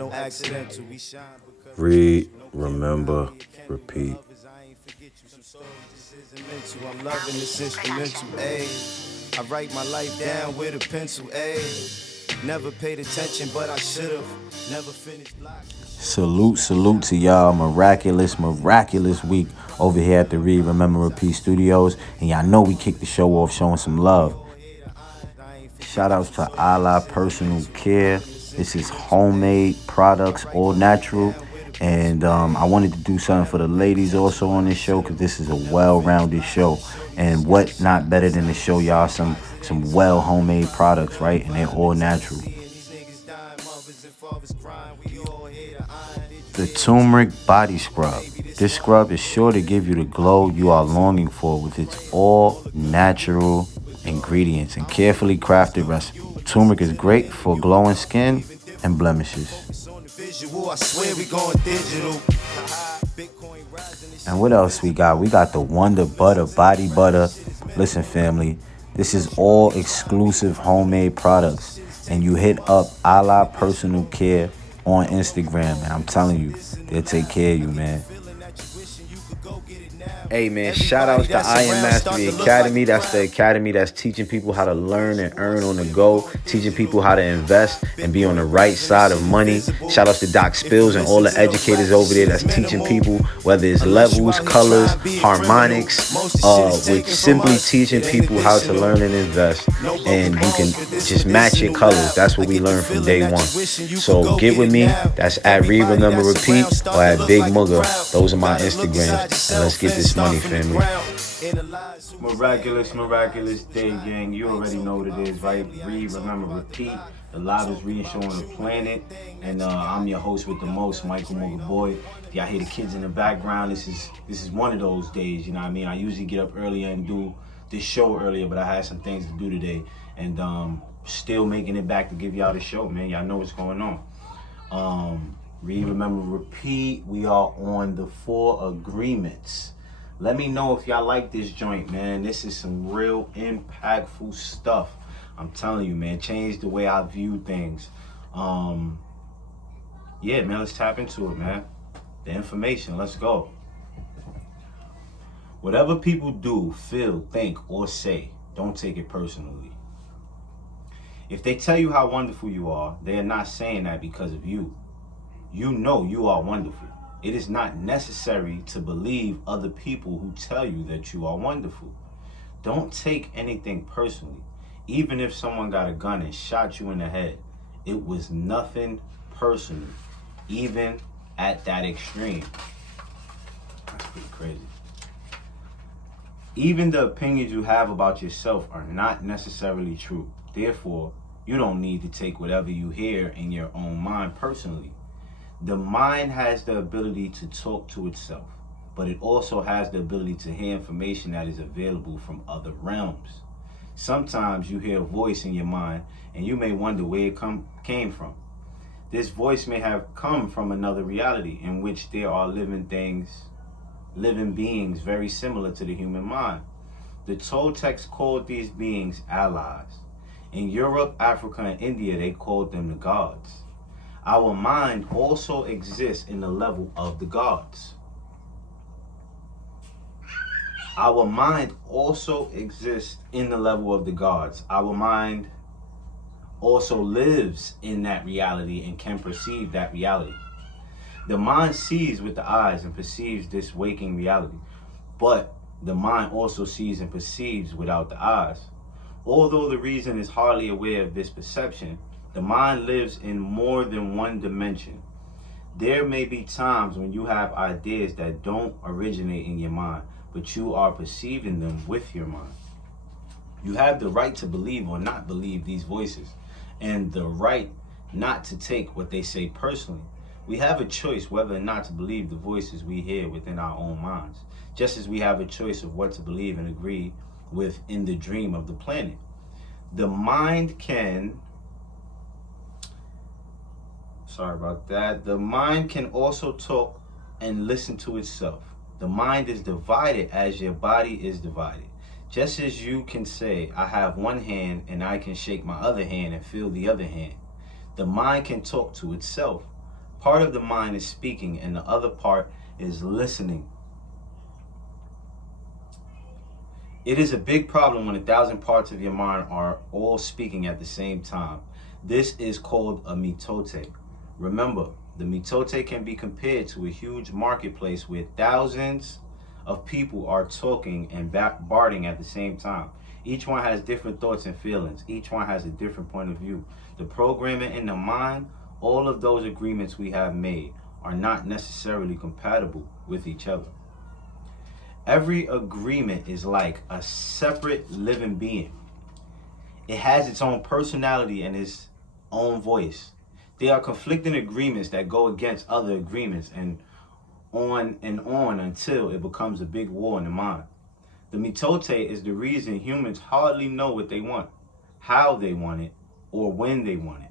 no accidental. We shine because Read, remember, repeat. I'm loving this instrumental, ayy. I write my life down with a pencil, ayy. Never paid attention, but I should've. Never finished blocks. Salute to y'all. Miraculous week over here at the Read, Remember, Repeat Studios. And y'all know we kicked the show off showing some love. Shout outs to Allah Personal Care. This is homemade products, all natural. And I wanted to do something for the ladies also on this show because this is a well-rounded show. And what not better than to show y'all some well homemade products, right? And they're all natural. The turmeric body scrub. This scrub is sure to give you the glow you are longing for with its all natural ingredients and carefully crafted recipe. Turmeric is great for glowing skin and blemishes. And what else we got? We got the Wonder Butter Body Butter. Listen, family, this is all exclusive homemade products. And you hit up Allah Personal Care on Instagram. And I'm telling you, they'll take care of you, man. Hey man, shout outs to I Am Mastery Academy. That's the academy that's teaching people how to learn and earn on the go, teaching people how to invest and be on the right side of money. Shout outs to Doc Spills and all the educators over there that's teaching people, whether it's levels, colors, harmonics, with simply teaching people how to learn and invest. And you can just match your colors. That's what we learned from day one. So get with me. That's at Read, Remember, Repeat or at Big MUGGA. Those are my Instagrams. And let's get this money, family. Miraculous day, gang. You already know what it is, right? Read, remember, repeat. The loudest read show on the planet. And I'm your host with the most, Michael MUGGA Boy. If y'all hear the kids in the background, this is one of those days, you know what I mean? I usually get up earlier and do this show earlier, but I had some things to do today. And still making it back to give y'all the show, man. Y'all know what's going on. Read, remember, repeat. We are on the 4 agreements. Let me know if y'all like this joint, man. This is some real impactful stuff. I'm telling you, man. Changed the way I view things. Yeah, man, let's tap into it, man. The information, let's go. Whatever people do, feel, think, or say, don't take it personally. If they tell you how wonderful you are, they are not saying that because of you. You know you are wonderful. It is not necessary to believe other people who tell you that you are wonderful. Don't take anything personally. Even if someone got a gun and shot you in the head, it was nothing personal, even at that extreme. That's pretty crazy. Even the opinions you have about yourself are not necessarily true. Therefore, you don't need to take whatever you hear in your own mind personally. The mind has the ability to talk to itself, but it also has the ability to hear information that is available from other realms. Sometimes you hear a voice in your mind and you may wonder where it came from. This voice may have come from another reality in which there are living beings very similar to the human mind. The Toltecs called these beings allies. In Europe, Africa, and India, they called them the gods. Our mind also exists in the level of the gods. Our mind also exists in the level of the gods. Our mind also lives in that reality and can perceive that reality. The mind sees with the eyes and perceives this waking reality, but the mind also sees and perceives without the eyes. Although the reason is hardly aware of this perception, the mind lives in more than one dimension. There may be times when you have ideas that don't originate in your mind, but you are perceiving them with your mind. You have the right to believe or not believe these voices, and the right not to take what they say personally. We have a choice whether or not to believe the voices we hear within our own minds, just as we have a choice of what to believe and agree with in the dream of the planet. The mind can The mind can also talk and listen to itself. The mind is divided as your body is divided. Just as you can say, I have one hand and I can shake my other hand and feel the other hand. The mind can talk to itself. Part of the mind is speaking and the other part is listening. It is a big problem when 1,000 parts of your mind are all speaking at the same time. This is called a mitote. Remember, the mitote can be compared to a huge marketplace where thousands of people are talking and bartering at the same time. Each one has different thoughts and feelings. Each one has a different point of view. The programming in the mind, all of those agreements we have made are not necessarily compatible with each other. Every agreement is like a separate living being. It has its own personality and its own voice. They are conflicting agreements that go against other agreements and on until it becomes a big war in the mind. The mitote is the reason humans hardly know what they want, how they want it, or when they want it.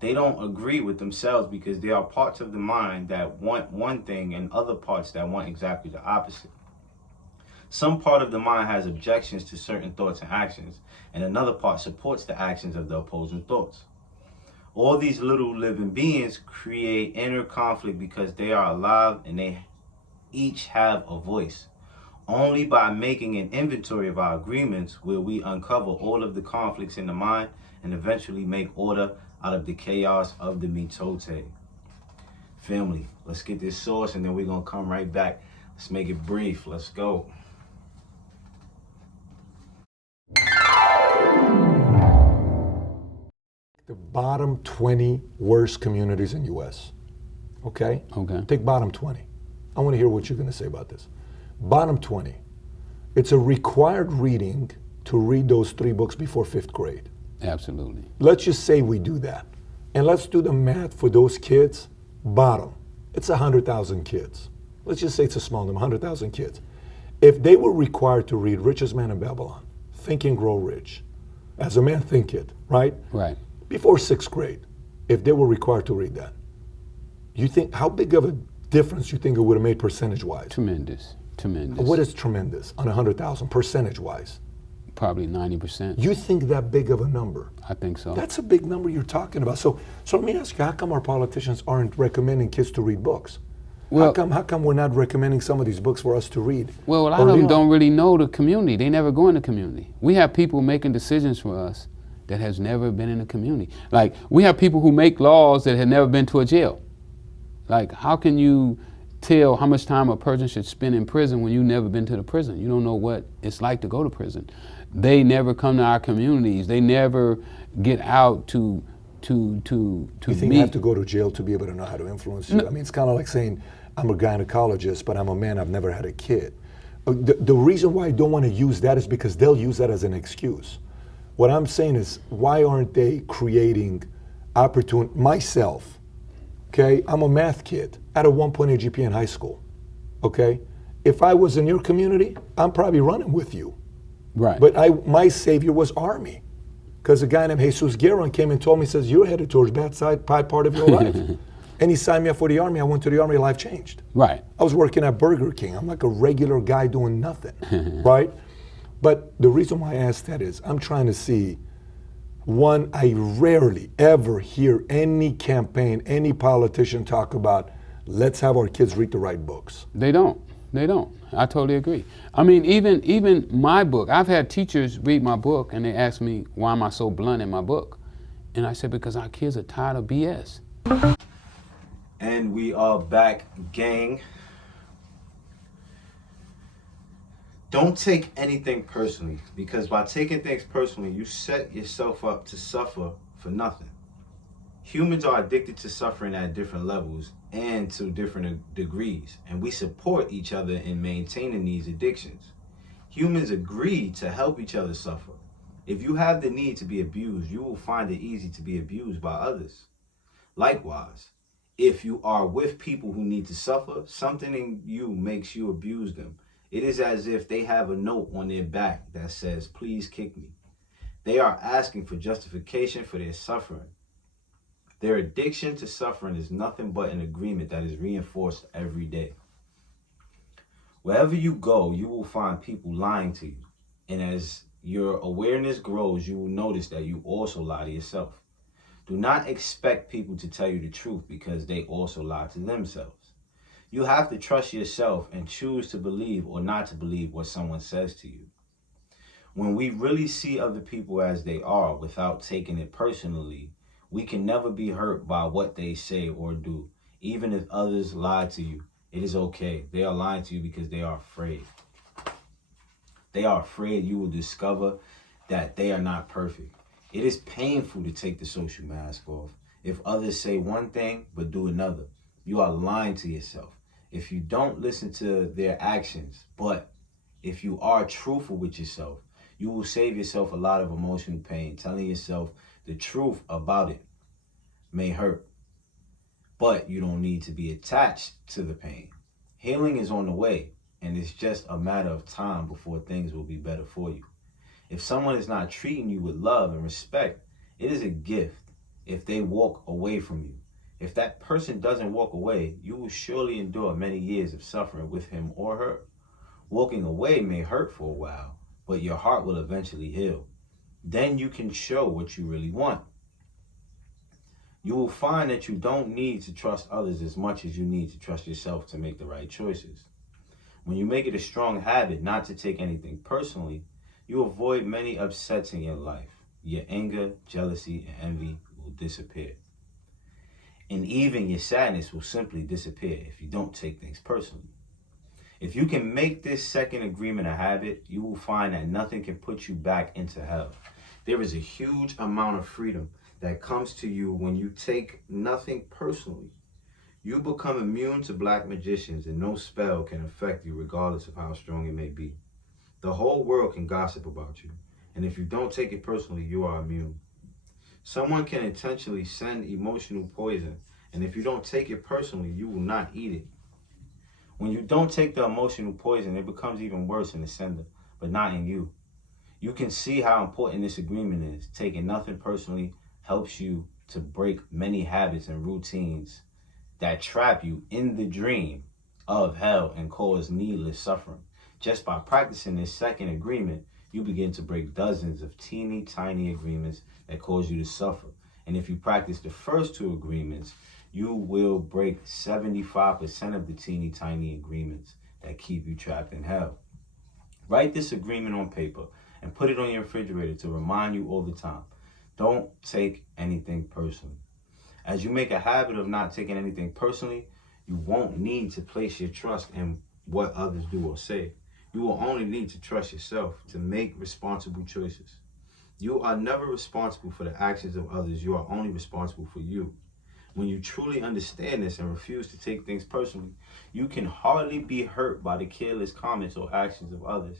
They don't agree with themselves because there are parts of the mind that want one thing and other parts that want exactly the opposite. Some part of the mind has objections to certain thoughts and actions, and another part supports the actions of the opposing thoughts. All these little living beings create inner conflict because they are alive and they each have a voice. Only by making an inventory of our agreements will we uncover all of the conflicts in the mind and eventually make order out of the chaos of the mitote. Family, let's get this source and then we're going to come right back. Let's make it brief. Let's go. The bottom 20 worst communities in U.S. Okay? Okay. Take bottom 20. I want to hear what you're going to say about this. Bottom 20. It's a required reading to read those 3 books before 5th grade. Absolutely. Let's just say we do that. And let's do the math for those kids. Bottom. It's 100,000 kids. Let's just say it's a small number, 100,000 kids. If they were required to read Richest Man in Babylon, Think and Grow Rich, As a Man Thinketh, right? Right. Before 6th grade, if they were required to read that, you think, how big of a difference you think it would have made percentage-wise? Tremendous. Tremendous. What is tremendous on 100,000, percentage-wise? Probably 90%. You think that big of a number? I think so. That's a big number you're talking about. So let me ask you, how come our politicians aren't recommending kids to read books? Well, how come we're not recommending some of these books for us to read? Well, a lot of them don't really know the community. They never go in the community. We have people making decisions for us that has never been in the community. Like, we have people who make laws that have never been to a jail. Like, how can you tell how much time a person should spend in prison when you've never been to the prison? You don't know what it's like to go to prison. They never come to our communities. They never get out to You think meet. you have to go to jail to be able to know how to influence you? No. I mean, it's kind of like saying, I'm a gynecologist, but I'm a man, I've never had a kid. The reason why I don't want to use that is because they'll use that as an excuse. What I'm saying is, why aren't they creating opportunity? Myself, okay, I'm a math kid. I had a 1.8 GPA in high school, okay? If I was in your community, I'm probably running with you. Right. But my savior was Army. Because a guy named Jesus Guerin came and told me, says, you're headed towards bad part of your life. And he signed me up for the Army. I went to the Army, life changed. Right. I was working at Burger King. I'm like a regular guy doing nothing, right? But the reason why I ask that is I'm trying to see, one, I rarely ever hear any campaign, any politician talk about, let's have our kids read the right books. They don't. They don't. I totally agree. I mean, even my book, I've had teachers read my book and they ask me, why am I so blunt in my book? And I said, because our kids are tired of BS. And we are back, gang. Don't take anything personally, because by taking things personally, you set yourself up to suffer for nothing. Humans are addicted to suffering at different levels and to different degrees, and we support each other in maintaining these addictions. Humans agree to help each other suffer. If you have the need to be abused, you will find it easy to be abused by others. Likewise, if you are with people who need to suffer, something in you makes you abuse them. It is as if they have a note on their back that says, please kick me. They are asking for justification for their suffering. Their addiction to suffering is nothing but an agreement that is reinforced every day. Wherever you go, you will find people lying to you. And as your awareness grows, you will notice that you also lie to yourself. Do not expect people to tell you the truth because they also lie to themselves. You have to trust yourself and choose to believe or not to believe what someone says to you. When we really see other people as they are without taking it personally, we can never be hurt by what they say or do. Even if others lie to you, it is okay. They are lying to you because they are afraid. They are afraid you will discover that they are not perfect. It is painful to take the social mask off. If others say one thing but do another, you are lying to yourself. If you don't listen to their actions, but if you are truthful with yourself, you will save yourself a lot of emotional pain. Telling yourself the truth about it may hurt, but you don't need to be attached to the pain. Healing is on the way, and it's just a matter of time before things will be better for you. If someone is not treating you with love and respect, it is a gift if they walk away from you. If that person doesn't walk away, you will surely endure many years of suffering with him or her. Walking away may hurt for a while, but your heart will eventually heal. Then you can show what you really want. You will find that you don't need to trust others as much as you need to trust yourself to make the right choices. When you make it a strong habit not to take anything personally, you avoid many upsets in your life. Your anger, jealousy, and envy will disappear. And even your sadness will simply disappear if you don't take things personally. If you can make this second agreement a habit, you will find that nothing can put you back into hell. There is a huge amount of freedom that comes to you when you take nothing personally. You become immune to black magicians, and no spell can affect you regardless of how strong it may be. The whole world can gossip about you, and if you don't take it personally, you are immune. Someone can intentionally send emotional poison, and if you don't take it personally, you will not eat it. When you don't take the emotional poison, it becomes even worse in the sender, but not in you. You can see how important this agreement is. Taking nothing personally helps you to break many habits and routines that trap you in the dream of hell and cause needless suffering. Just by practicing this second agreement, you begin to break dozens of teeny tiny agreements that cause you to suffer. And if you practice the first two agreements, you will break 75% of the teeny tiny agreements that keep you trapped in hell. Write this agreement on paper and put it on your refrigerator to remind you all the time. Don't take anything personally. As you make a habit of not taking anything personally, you won't need to place your trust in what others do or say. You will only need to trust yourself to make responsible choices. You are never responsible for the actions of others. You are only responsible for you. When you truly understand this and refuse to take things personally, you can hardly be hurt by the careless comments or actions of others.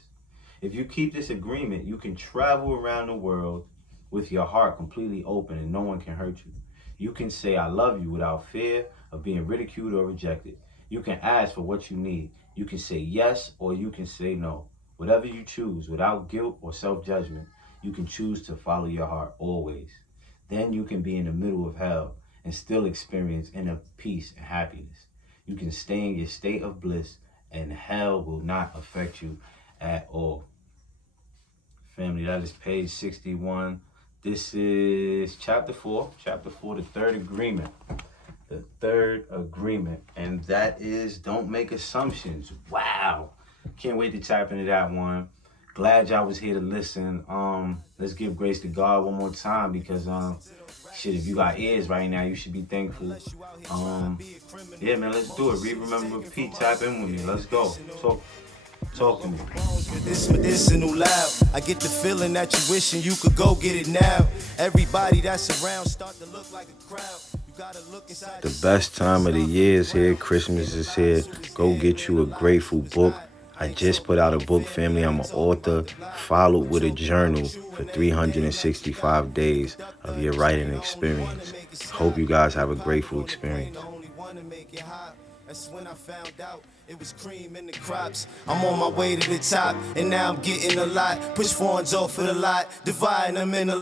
If you keep this agreement, you can travel around the world with your heart completely open and no one can hurt you. You can say, I love you without fear of being ridiculed or rejected. You can ask for what you need. You can say yes or you can say no. Whatever you choose, without guilt or self-judgment, you can choose to follow your heart always. Then you can be in the middle of hell and still experience inner peace and happiness. You can stay in your state of bliss and hell will not affect you at all. Family, that is page 61. This is chapter 4, the third agreement. The third agreement, and that is don't make assumptions. Wow. Can't wait to tap into that one. Glad y'all was here to listen. Let's give grace to God one more time because shit, if you got ears right now, you should be thankful. Yeah, man, let's do it. Read, remember, repeat, tap in with me. Let's go. Talk to me. This medicinal loud. I get the feeling that you wishing you could go get it now. Everybody that's around start to look like a crowd. You gotta look inside. The best time of the year is here. Christmas is here. Go get you a grateful book. I just put out a book, family. I'm an author, followed with a journal for 365 days of your writing experience. Hope you guys have a grateful experience. That's when I found out it was cream in the crops. I'm on my way to the top, and now I'm getting a lot. Push phones off for the lot, dividing them in a